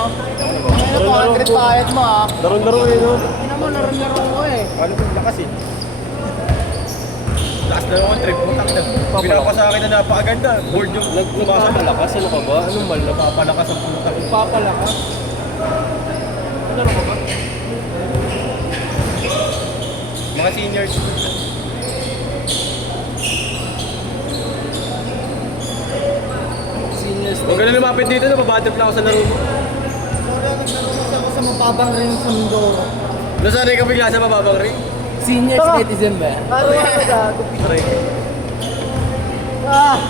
ah. Ano na 200 pahit mo ah. Laro-laro eh, no? Ina mo, laro-laro mo eh. Paano kung lakas eh? Last na naman, trip mo, takda. Pinapasa akin na napakaganda. Board yung kumasa. Nagpapalakas, ano ka ba? Anong mal, napapalakas ang pumunta. Nagpapalakas? Ano ka ba? Mga seniors. Seniors. Huwag ka na lumapit dito, napabatip lang ako sa laro mo. Ako sa mapabang rin sa mundo. Nasanay ka bigla sa mababang ring? Seniors citizen ba? Ano ka sa? Aray. Ah!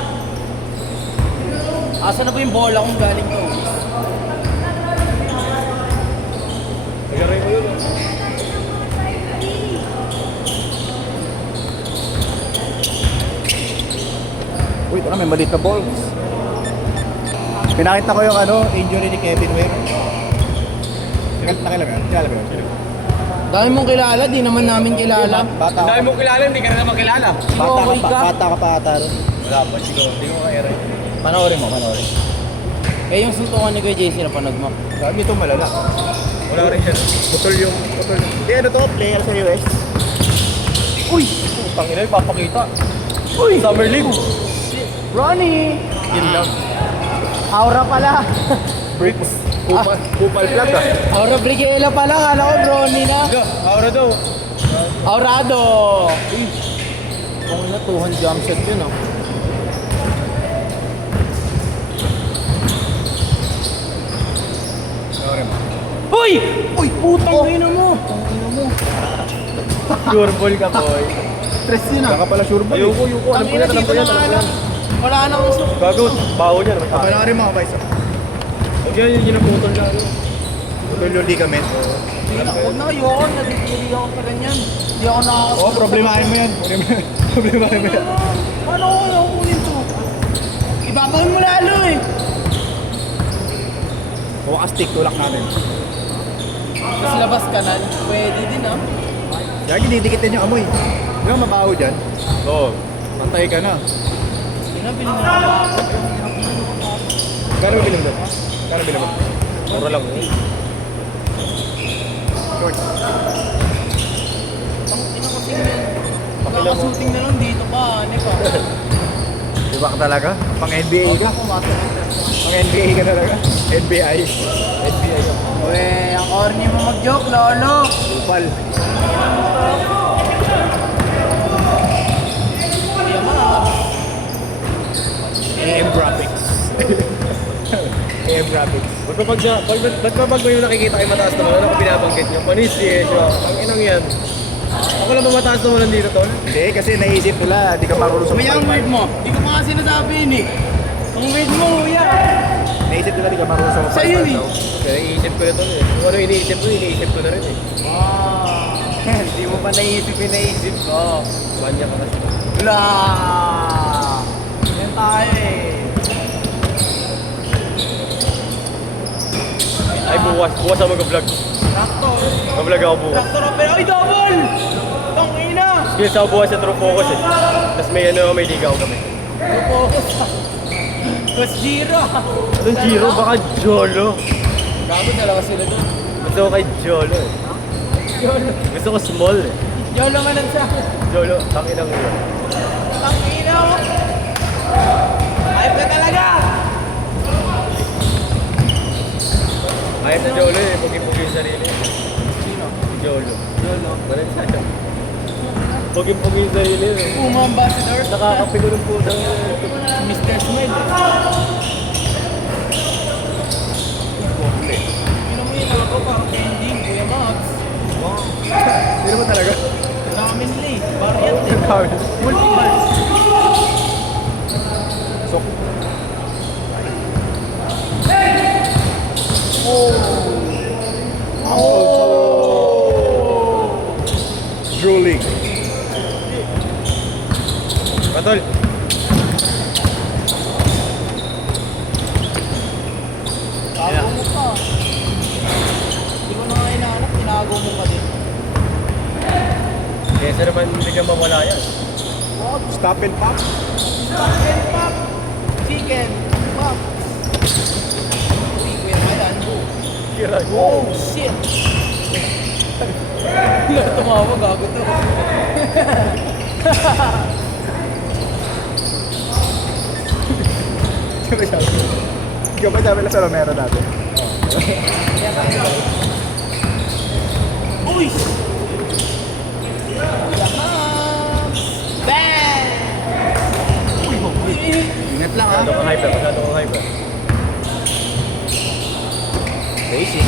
Asa na ba yung bola kung galing to? Nagaray mo yun, oh. Uy, ito na, may maliit na balls. Pinakita ko yung injury ni Kevin Ware. Nakilala ba yun? Dami mong kilala, di naman namin kilala. Bata Ang dami ka mo kilala, hindi ka na naman kilala. bata ka pa ata rin. Wala pa, siguro. Hindi ko kaya Panoorin mo. Eh yung suntukan ni Kuya JC na panagmak. Sabi ito malala. Wala rin siya. Putol yung. Hindi, ano to? Player sa US. Uy! Panginoy, papakita. Uy! Summer League. Ronnie! Yun lang. Aura pala. Bricks. Kupal flag ah. Aura Brigela pala, kala ko Brony na. Go, Aura daw. Aurado! Kung na 200 jump shot yun ah. Aura mo. Uy! Uy! Putang ina mo! Pure ball ka, boy. Stress yun ah. Baka pala sure ba? Ayoko. Alam ko yan, alam ko yan. Wala na akong suntukan. Gago, baho niya naman. Panoorin mo, guys. Huwag yan yung ginaputol na ano. Putol yung ligament. Huwag na, ayoko. Nadipili ako sa ganyan. Hindi ako nakakasama. Oo, problemahin mo yan. Problemahin mo yan. Paano ko nakukunin to? Ibabawin mo lalo eh. Huwag ka stick, tulak natin. Tapos labas ka na, pwede din ah. Kaya didikit yung amoy. Di ba mabaho dyan? Oo. Pantay ka na. Sige na, bilhin mo na. Gano'n ba bilang doon? Gano'n bilang mo? Mura lang. Short. Ang ina ko tingnan. Kakasuting na lang dito pa, ano pa. Diba ka talaga? Pang NBA ka? Pumasok na. Pang NBA ka talaga? NBA. NBA ka. Uwe, ang corny mo mag-joke, lolo. Upal. AM graphics. AM graphics. Ba't pa pag may nakikita kayo mataas naman, ano ko binabanggit nyo? Panis, ang inang yan. Ako lang ba mataas naman nandito, tol? Hindi, kasi naisip nila, di ka marunong sa Kuya, ang weird mo. Hindi ko pa nga sinasabi yun eh. Ang weird mo, kuya. Naisip nila, di ka marunong sa Sa'yo yun eh. Kaya iniisip ko na tol eh. Kung ano iniisip ko na rin eh. Hindi mo pa naisip yung naisip ko. Manya ka kasi. Wala! Yan tayo eh. Ay, bukas ako mag-vlog. Traktor. Mag-vlog ako bukas. Traktor pero ay double! Tang ina! Skills ako bukas sa True Focus eh. Tapos may liga ako kami. Focus ka. Mas Jiro. Anong Giro? Baka Jolo. Gago dalawa sila doon. Gusto ko kay Jolo eh. Gusto ko small eh. Jolo man ang sa akin. Jolo, takinang yun. Tang ina mo. Ayop ka talaga! Ayos na Jolo eh. Pugi-pugi yung sarili. Sino? Jolo. Jolo. Wala na siya. Pugi-pugi yung sarili eh. Puma Ambassador. Nakakapigo ng puta. Mr. Smile eh. Sino mo yun ako parang ending, Kuya Max. Hindi naman talaga. Ramen Lee. Variant eh. Multi-bars. So, drooling. Patol. Tago mo pa. Hindi ko na nga hinahanap, tinago mo pa din. Kesa naman hindi ka mawala yan. Stop and pop. Chicken pop. Chicken pop. Uy, kuya ba yan? Kiray. Oh, shit! Tumawa, gago to. Ikaw ba sabi lang sa Romero natin? Uy! Bang! Ingat lang ha. Masyado kang hyper, masyado kang hyper. Basic.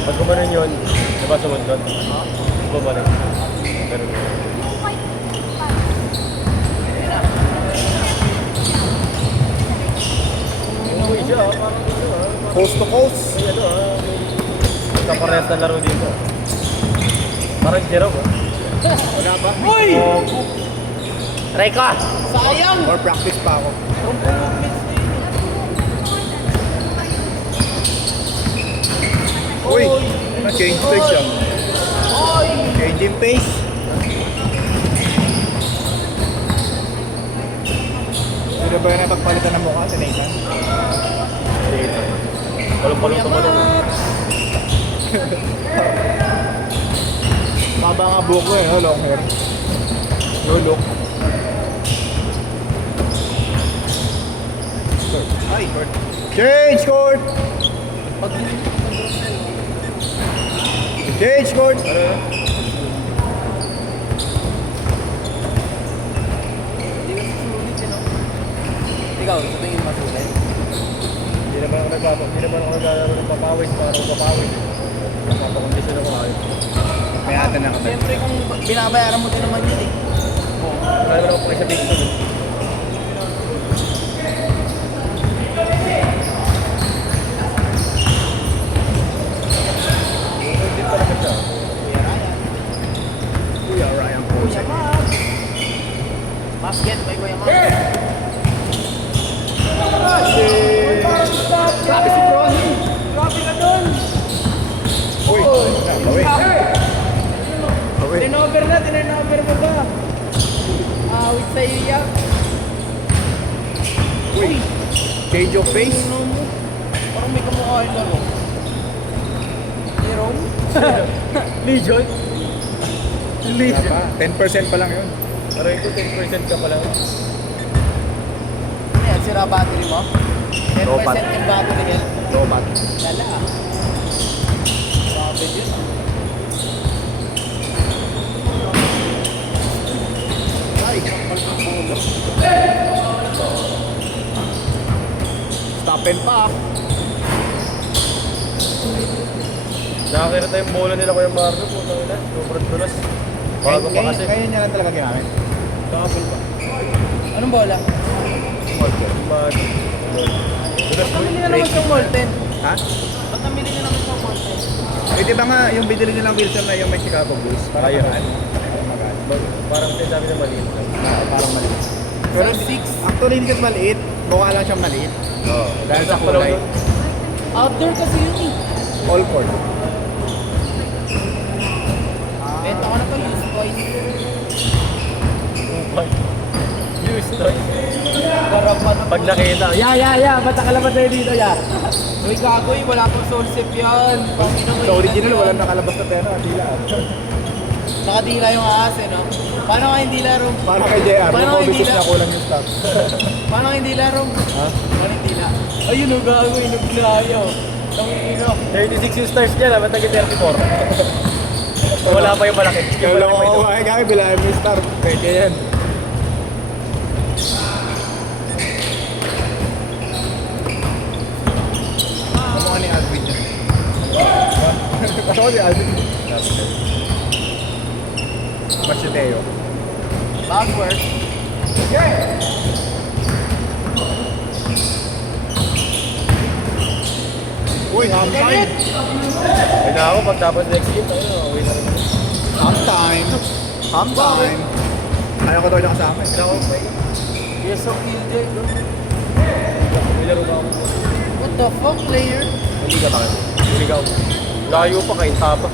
Pag gumanon yun, diba sumundot? Bumalik. Ganun. Umuwi siya, parang dito Coast to coast. may ano kaparehas na laro dito. Parang Jerome Wala ba? Uy! Try ka! Sayang! More practice pa ako. Uy! Na-change pace siya. Oy! Changing pace. Sino ba yung napagpalitan ng mukha si Nathan? Palong-palong tumalong. Maba nga buko eh, no? Long hair. No look. Ay, court. Change court! Change court! Ikaw, sa tingin masulit? Hindi naman ako naglalaro ng papawis para ako papawis. Napakondisyon ako ayos. May atan na kami. Siyempre kung binabayaran mo din naman yun eh. Wala naman ako sa big show. Hindi talaga siya. Kuya Ryan po. Kuya Max! Basket by Kuya Max. Grabe si Bronny! Grabe ka dun! Uy! Bawi. Bawi. Tinover mo ba? Awit sa iyo yan. Uy! Change of pace. Ano mo? Parang may kamukha yung laro. Jerome? Legion? Wala pa. 10% pa lang yun. Aray ko, 10% ka pa lang. Ayan, sira battery mo. 10% Lobat. yung battery yan. Lobat. Lala ah. Grabe yun ah. Ay! Stop and pop. Nakakita tayong bola nila Kuya Marlo. Putang ina, sobrang tulas. Bago pa kasi. Ngayon niya lang talaga ginamit. Double pa. Anong bola? Mad. Ba't namili na naman siyang Molten? Ha? Ba't namili na naman siyang Molten? Eh di ba nga yung binili nilang Wilson na yung may Chicago Bulls? Parang Ayun. magaan. Parang magaan. Parang sinasabi na maliit. Parang maliit. Pero Size 6. actually hindi kasi maliit. Mukha lang siyang maliit. Oo. Dahil sa Sakto lang kulay. yun. Outdoor kasi yun eh. All court. Benta ko na to, use coin. Use toy. Garapan. Pag nakita, ba't nakalabas sa'yo dito, Uy, gago eh, wala pang soul sip yan. Panginoon mo Sa yun original, yan. walang nakalabas na pera. Dila. Nakadila yung ahas eh, no? Paano ka hindi laro? Para kay JR, Paano kung hindi bisis lang? na kulang yung stock. Paano ka hindi laro? Ha? Paano hindi laro? Ayun, oh, gago, inaglayaw. Tangino. 36 yung stars niya, dapat naging 34. Wala pa yung malaki. Yung Kaya lang malaki pa ako ito. kumain kami, bilahin mo yung star. Pwede yan. Kamukha ni Alvin yun. Ako si Alvin. Mas si Teo. Backward. Uy, half time! Ay na ako, pag tapos next game, tayo, away na rin. Half time! Half time! Ayaw ko daw niya kasama. Kailangan ko pa Yes, so killjoy, bro. may laro ba ako? What the fuck, player? Hindi ka ba? Hindi ka. Layo pa kayo, tapa.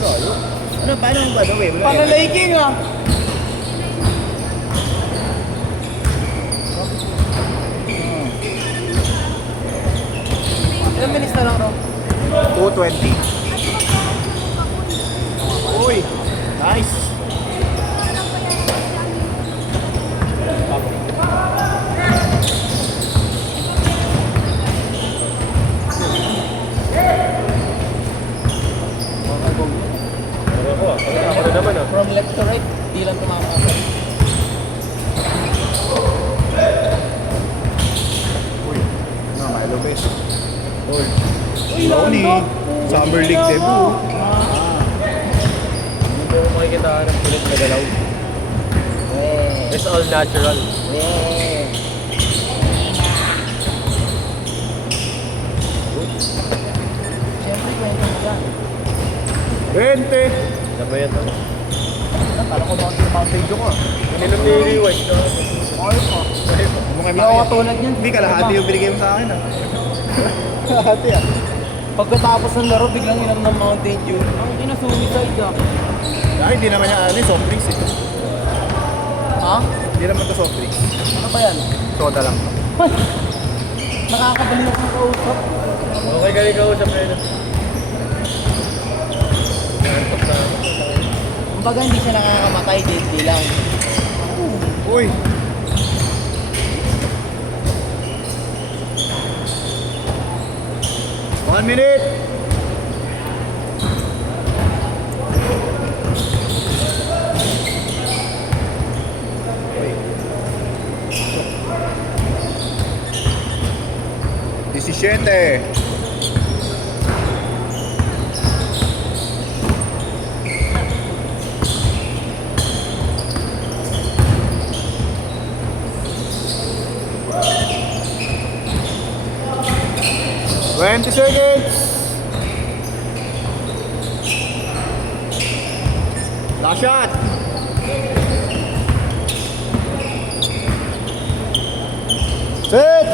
Layo. Ano, paano ang ba? Wait, wala Para liking ah. isa lang, bro. 220. Uy, nice. Ano ako ah? Ako na naman ah. From left to right, di lang tumama. Uy, ano, Milo Base. Uy. Uy, Tony, Summer League debut. Hindi ko makikita ng kulit na galaw. It's all natural. Siyempre, kwento mo yan. 20. Sabay ito. Kala ko mountain dew ko. Kanilong ni West no? Ayos ko. Ano kay Hindi ako Maya? katulad niyan. Hindi, kalahati yung binigay mo sa akin ah. Kalahati ah. Pagkatapos ng laro, biglang inom ng Mountain Dew. Ang ina-suicide ah. Ay, hindi naman yan ano, soft drinks eh. Ha? Hindi naman to soft drinks. Ano ba yan? Soda lang. Nakakabalik ng kausap. Okay, galing ka usap na yun. Nantok na ako. Kumbaga hindi siya nakakamatay, deadly lang. Uy! One minute! Disisyete. Twenty seconds. Last shot. Set.